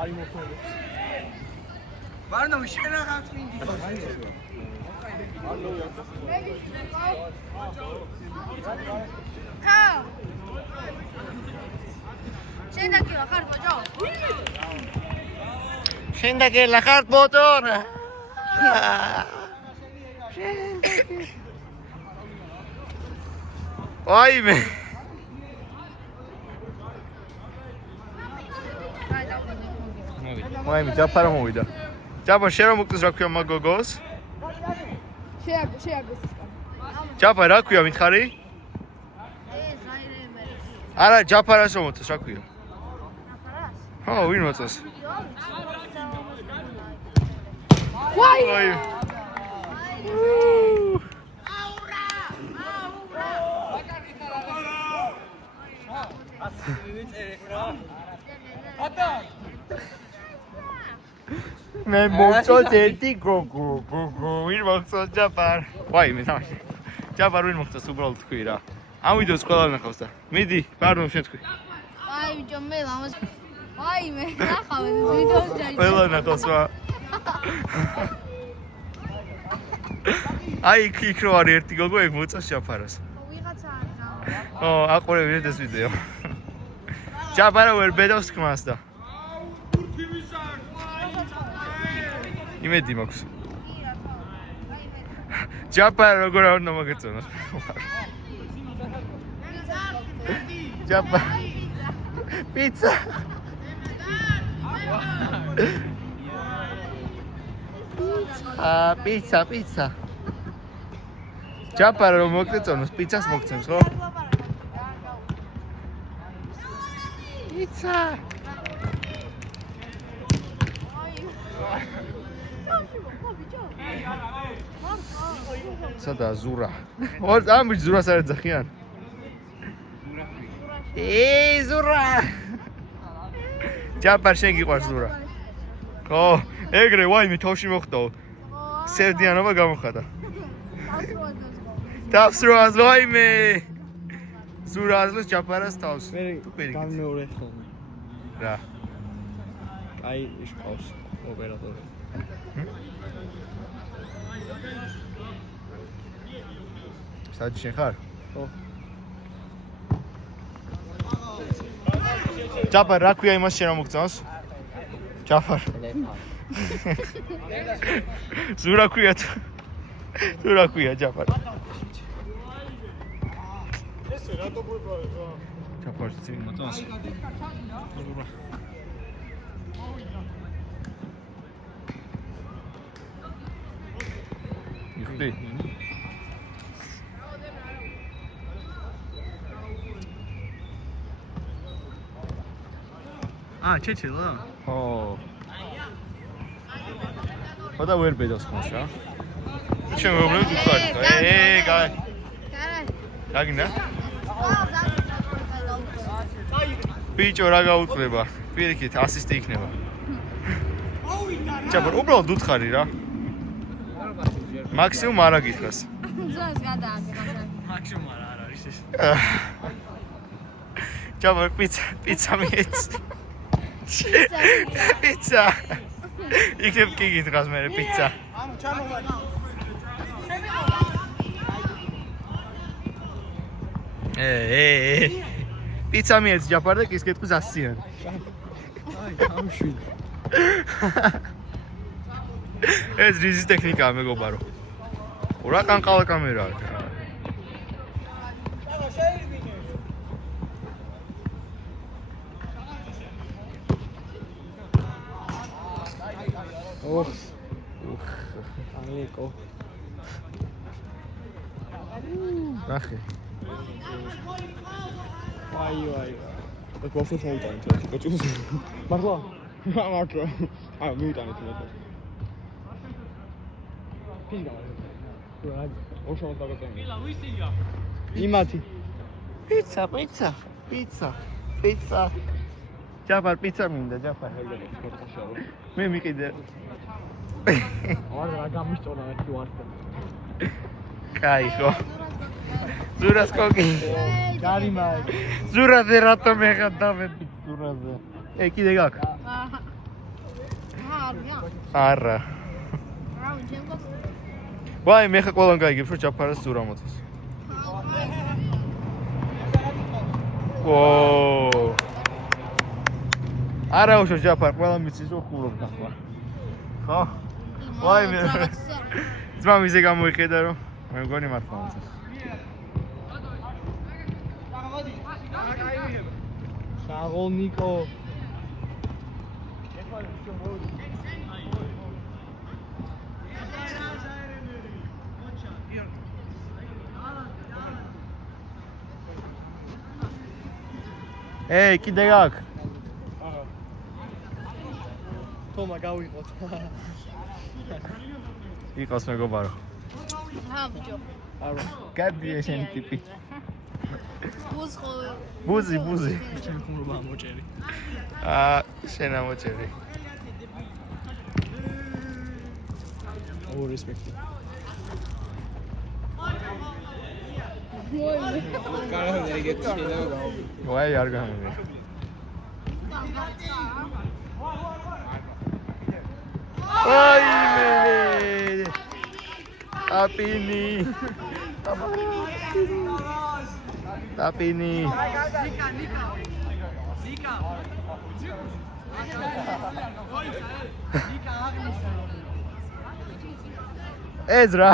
აი მოხდეთ. ვარნა შენ აღარ წმინდი. შენ დაგელა ხარ ბოტორა. ვაიმე. ვაიმე, ჯაფარა მოვიდა. ჯაფარ შენ რომ მოკდეს რა ქვია მაგოგოს? შეაგოს. ჯაფარ რა ქვია მითხარი? არა, ჯაფარას რომ მოწეს რა ქვია? ხო, ვინ მოწეს? ვაი! მე მოვწოდ ერთი გოგო, ვინ მოვწოდ ჯაფარ? ვაიმე, თამაში. ჯაფარ ვინ მოვწეს უბრალოდ თქვი რა. ამ ვიდეოს ყველა ნახავს და მიდი, პარდონ შენ თქვი. აი ბიჭო მე ლამაზ. ვაიმე, ნახავ ვიდეოს ჯაი. ყველა ნახავს რა. აი იქ რო არის ერთი გოგო, ეგ მოწეს ჯაფარას. ვიღაცა არის. ო, აყურებინეთ ეს ვიდეო. ჯაფარა ვერ ბედავს თქმას და. იმედი მაქვს. ჯაფარა როგორ არ უნდა მოგეწონოს. ჯაფარა. პიცა. პიცა. ჯაფარა რომ მოგეწონოს, პიცას მოგცემს, ხო? პიცა. სადა ზურა. ამ ბიჭ ზურას არ ეძახიან. ზურა. ჯაფარ შენ გიყვარს ზურა. ხო, ეგრე ვაიმე თავში მოხდაო. სევდიანობა გამოხატა. თავს რო აზლო ვაიმე. ზურა აზლოს ჯაფარას თავს. მე გამეორე ხოლმე. რა. აი ის ყავს ოპერატორი. საჭი შენ ხარ? ხო. ჯაფარ რა ქვია იმას შენ რომ მოგწონს? ჯაფარ. ზურა ქვია თუ? თუ რა ქვია ჯაფარ? ესე რატო გვიყავი რა? ჯაფარს წინ მოწონს. იხდი. ჩეჩელა? ხო. ხოდა ვერ ბედავს ხმას რა. შენ მეუბნები თქვარი. გაი. გაგინდა? ბიჭო რა გაუწლება? პირიქით ასისტი იქნება. ჯაფარ უბრალოდ უთხარი რა. მაქსიმუმ არა გითხრას. ზას გადააგება. მაქსიმუმ არ არის ეს. ჯაფარ პიცა მიეც. პიცა. იქნებ კი გითხრას მე პიცა. ამ ჩამოვადი. პიცა მიეც ჯაფარ და კის კეთყვის 100-იანი. აი, გამშვიდ. ეს რიზის ტექნიკაა მეგობარო. ურა კანყალა კამერაა. ალეკო. ნახე. ვაი. და გოშო საუტანით რა. გაწუს. მართლა? მართლა. აი, მიიტანეთ მეთქე. პინგა. რა? ოშო დაგაწემი. ილა ვისია. იმათი. პიცა. ჯაფარ პიცა მინდა, ჯაფარ. მე მიყიდე. არა, რა გამიშწორა ერთი ვასტა. კაი ხო. ზურას კოკი. გარიმაი. ზურაზე რატომ ეხა დავები? სურნაზე. კიდე გაქვს? არა. რავი, ჩემო. ვაი, მე ხა ყველან გაიგებ, რომ ჯაფარას სურა მოწეს. ო! არა უშო ჯაფარ, ყველა მიცის რომ ხურობ ნახვა. ხო? ვაი მე. ძმა მისე გამოიხედა რომ მე მგონი მართლა მოწეს. საღოლნიკო. კიდე გაქვს? თომა გავიყოთ. იყოს მეგობარო. ბიჭო. არა. გადია შენ ტიპი. ბუზი. ჩემ ხუმრობა მოჭერი. შენ ამოჭერი. ო რესპექტი. კარგად ეგეთი შეიძლება გავა. ვაი არ გამომი. აი მე. აპინი. აპინი. ეზრა.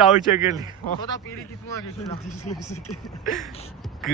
დაუჩეგელი. ცოტა პირიქით უნდა გეშლა. გ.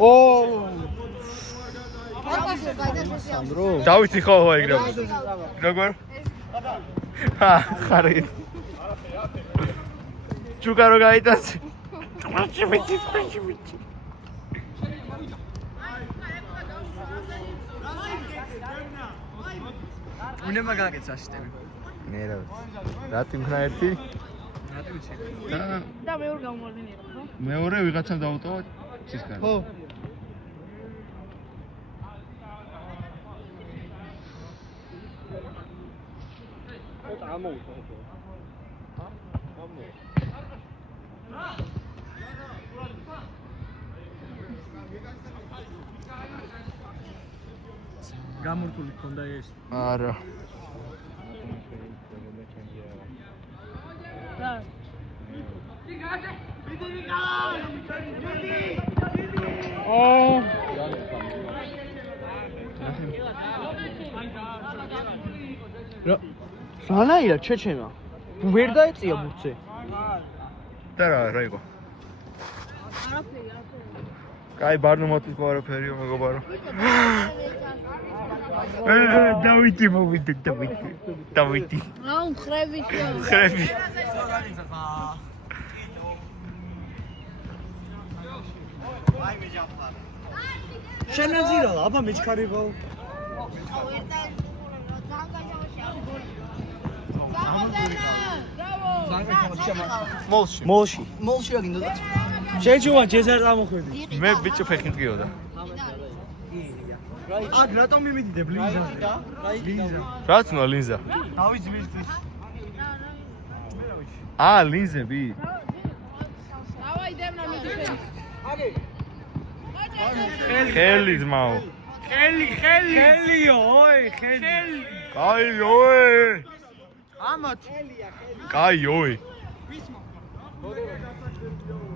ო! სანდრო. დავითი ხო ეგრე. როგორ? ხარი. ჯუგარო გაიტანს. უნდა გაგეც ასისტები. მე რა. რატი მქნა ერთი? რატი ვიცი? და მეორე გამოვარდინიერო, ხო? მეორე ვიღაცამ დაუტოვა ცისკარი. ხო. ამოუწო. გამორთული ქონდა ეს. არა. და რანაირა ჩეჩენა? ვერ დაეწია ბურთზე. და რა იყო? არაფერი. კაი ბარნუმოთის ყარაფერიო მეგობარო. დავითი მოვიდა დავითი. აუ, ხრები. ხრები. შენაძირალა, აბა მეჩქარებაო. მოლში. მოლში რა გინდოდა? შეჭუმა ჯეზარ გამოხვედი. მე ბიჭო ფეხი მდგიოდა. აქ რატომ მიმიდიდებ ლინზაზე? ლინზა. რაც ნო ლინზა. დავით ძმისთვის. ლინზები. დავაი დემნა მიდი. ხელი ძმაო. ხელიო, ოი, ხელი. კაი ოე. ამათ. კაი ოე.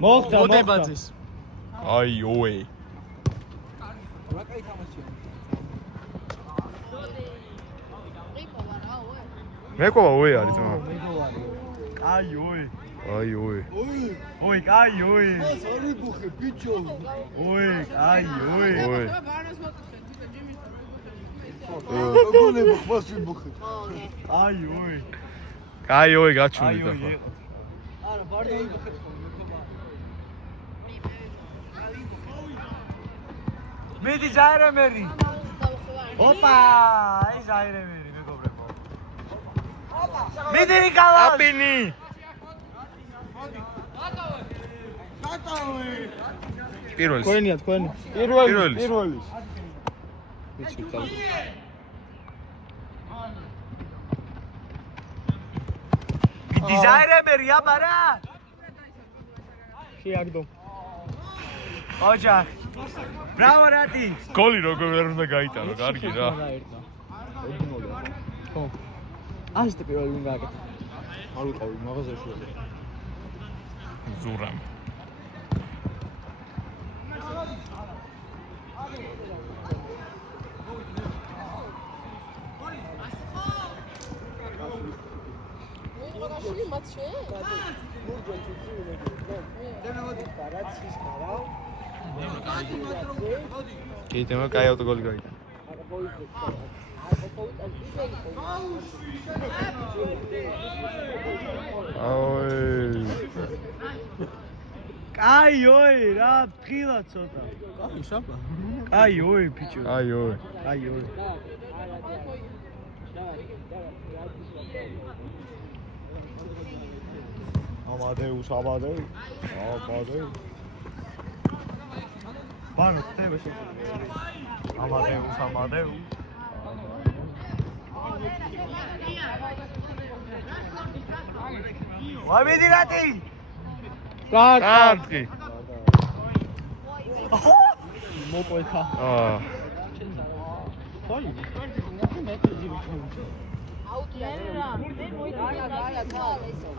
მოხდა. აი ოე. რა კაი თამაშია. მეკოვა ოე არის ძმა. კაი ოი. აი ოე. ოი, კაი ოი. ორი ბუხე, ბიჭო. ოი, კაი ოი. ოე. გონე ბუხე, ბუხე. აი ოი. კაი ოე გაჩუნდი და ხო. არა, ბარდაი ბუხე. მედი ზაირემერი. ოპა, აი ზაირემერი მეგობრებო. მედი ნიკალა. აპინი. პირველი. თქვენია, თქვენი. პირველი. ვიცი, წავ. დიზაინერი აბარა. შეაგდო. ოჯახ. ბრავო რატი. გოლი როგორ ვერ უნდა გაიტანო, კარგი რა. ხო. ასეთ პირველი უნდა აკეთო. არ ვიყავი მაღაზიაში. ზურამ. Kiteme cai autogol gol. Ai oi, რა ფხილა ცოტა. აი შაბა. Ai oi, ბიჭო. Ai oi. Ai oi. ამადეუს აბადეუ. აბადეუ. ბანო, ხდება შეკეთე. Amadeus, Amadeus. ვამიდი რატი. Კარგი. მოპოეთა. აა. ხოი.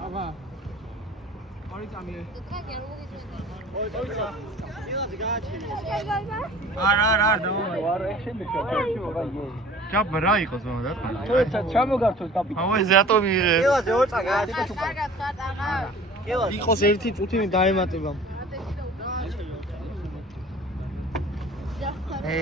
აბა. ორი წამიე. არა, Ჭაბა რა იყოს მაგრამ რა თქმა უნდა. თოცა ჩამოგართოს კაპიტანი. აუ ეს რატომ იღე? კილოზე 2 წა გააჩერე. იყოს ერთი წუთი დაემატება. ე